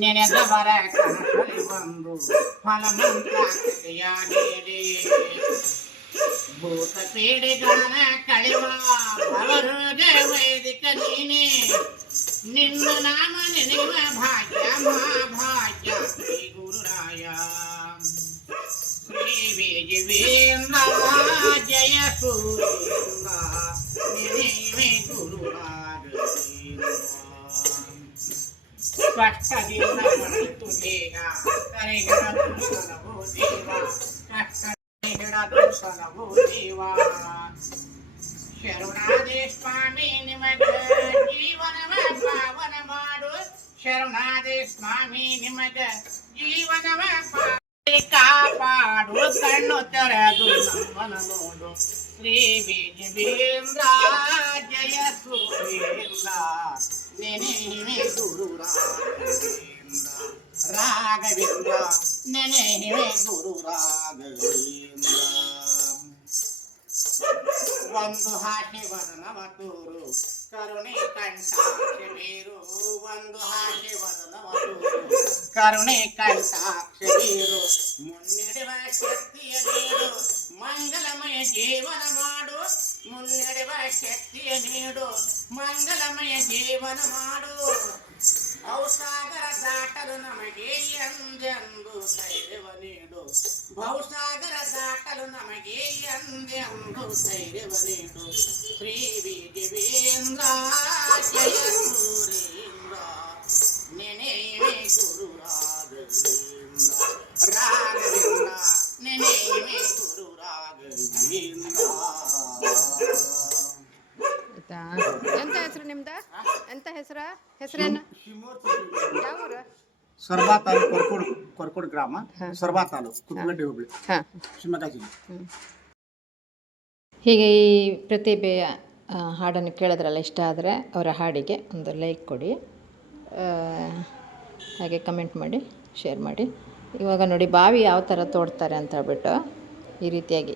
ನೆನೆದವರ ಕನಸಲ್ಲಿ ಬಂದು ಫಲಮಂತ್ರಾಕ್ಷತೆಯಾಗಿರಿ ಭೂತ ಪೀಡೆಗಳನ್ನ ಕಳೆವ ಭವರೋಗ ವೈದಿಕ ನೀನೆ ನಿನ್ನ ನಾಮ ನೆನೆಯುವ ಭಾಗ್ಯ ಮಹಾಭಾಗ್ಯ ಶ್ರೀ ಗುರುರಾಯ ಶ್ರೀ ವಿಜಯೇಂದ್ರ ಜಯ ಸೂರ್ಯೇಂದ್ರ ನೆನೆಯುವೆ ಗುರುರಾಗ ಕಷ್ಟದಿಂದ ಬಳಲಿತು ಬೇಗ ಕರೆಗಿಡದು ಸಲವು ದೇವ ಕಷ್ಟಗಿಡದು ಸಲವು ದೇವ ಶರಣಾದಿ ಸ್ವಾಮಿ ನಿಮಗ ಜೀವನವ ಪಾವನ ಮಾಡು ಶರಣಾದಿ ಸ್ವಾಮಿ ನಿಮಗ ಜೀವನವ ಕಾಪಾಡು ಕಣ್ಣು ತೆರೆದು ನಮ್ಮನ ನೋಡು ಶ್ರೀ ವಿಜಯೇಂದ್ರ ಜಯ ಸೂರ್ಯೇಂದ್ರ ನೆನೆಯುವೆ ಗುರು ರಾಘವೇಂದ್ರ ನೆನೆಯುವೆ ಗುರು ರಾಘವೇಂದ್ರ ಒಂದು ಹಾಕಿ ವದನವ ತೋರು ಕರುಣೆ ಕಂಠಾಕ್ಷ ಬೇರು ಒಂದು ಹಾಕಿ ವದನವ ತೋರು ಕರುಣೆ ಕಂಠಾಕ್ಷ ಬೇರು ಮುನ್ನಡೆವ ಶಕ್ತಿಯ ನೀಡು ಮಂಗಲಮಯ ಜೀವನ ಮಾಡು ಮುನ್ನಡೆವ ಶಕ್ತಿಯ ನೀಡು ಮಂಗಲಮಯ ಜೀವನ ಮಾಡು ಭವಸಾಗರ ದಾಟಲು ನಮಗೆ ಎಂದೆಂದು ಧೈರ್ಯವ ನೀಡು ಭವಸಾಗರ ದಾಟಲು ನಮಗೆ ಎಂದೆಂದು ಧೈರ್ಯವ ನೀಡು ಶ್ರೀ ವಿಜಯೇಂದ್ರ ಜಯ ಸೂರ್ಯೇಂದ್ರ ನೆನೆಯುವೆ ಗುರು ರಾಘವೇಂದ್ರ ರಾಘವೇಂದ್ರ ನೆನೆಯುವೆ ಗುರು ರಾಘವೇಂದ್ರ. ಎಂತ ಹೆಸರು ನಿಮ್ದ? ಎಂತ ಹೆಸರೇನು? ಯಾವ ಊರು? ಸೊರಬ ತಾಲೂಕು ಕೊರಕೋಡು ಗ್ರಾಮ, ಸೊರಬ ತಾಲೂಕು ಕುಕ್ಕನಟ್ಟಿ ಹೋಬಳಿ, ಶಿವಮೊಗ್ಗ ಜಿಲ್ಲೆ. ಹೀಗೆ ಈ ಪ್ರತಿಭೆಯ ಹಾಡನ್ನು ಕೇಳಿದ್ರಲ್ಲ, ಇಷ್ಟ ಆದರೆ ಅವರ ಹಾಡಿಗೆ ಒಂದು ಲೈಕ್ ಕೊಡಿ, ಹಾಗೆ ಕಮೆಂಟ್ ಮಾಡಿ, ಶೇರ್ ಮಾಡಿ. ಇವಾಗ ನೋಡಿ ಬಾವಿ ಯಾವ ಥರ ತೋಡ್ತಾರೆ ಅಂತ ಹೇಳ್ಬಿಟ್ಟು ಈ ರೀತಿಯಾಗಿ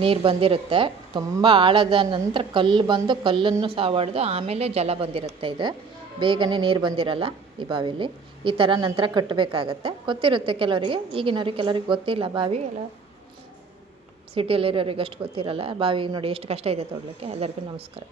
ನೀರು ಬಂದಿರುತ್ತೆ, ತುಂಬ ಆಳದ ನಂತರ ಕಲ್ಲು ಬಂದು ಕಲ್ಲನ್ನು ಸಾವಾಡ್ದು ಆಮೇಲೆ ಜಲ ಬಂದಿರುತ್ತೆ. ಇದು ಬೇಗನೆ ನೀರು ಬಂದಿರಲ್ಲ ಈ ಬಾವಿಯಲ್ಲಿ. ಈ ಥರ ನಂತರ ಕಟ್ಟಬೇಕಾಗತ್ತೆ. ಗೊತ್ತಿರುತ್ತೆ ಕೆಲವರಿಗೆ, ಈಗಿನವ್ರಿಗೆ ಕೆಲವ್ರಿಗೆ ಗೊತ್ತಿಲ್ಲ. ಬಾವಿ ಎಲ್ಲ ಸಿಟಿಯಲ್ಲಿರೋರಿಗೆ ಅಷ್ಟು ಗೊತ್ತಿರಲ್ಲ. ಬಾವಿ ನೋಡಿ ಎಷ್ಟು ಕಷ್ಟ ಇದೆ ತೋಡಲಿಕ್ಕೆ. ಎಲ್ಲರಿಗೂ ನಮಸ್ಕಾರ.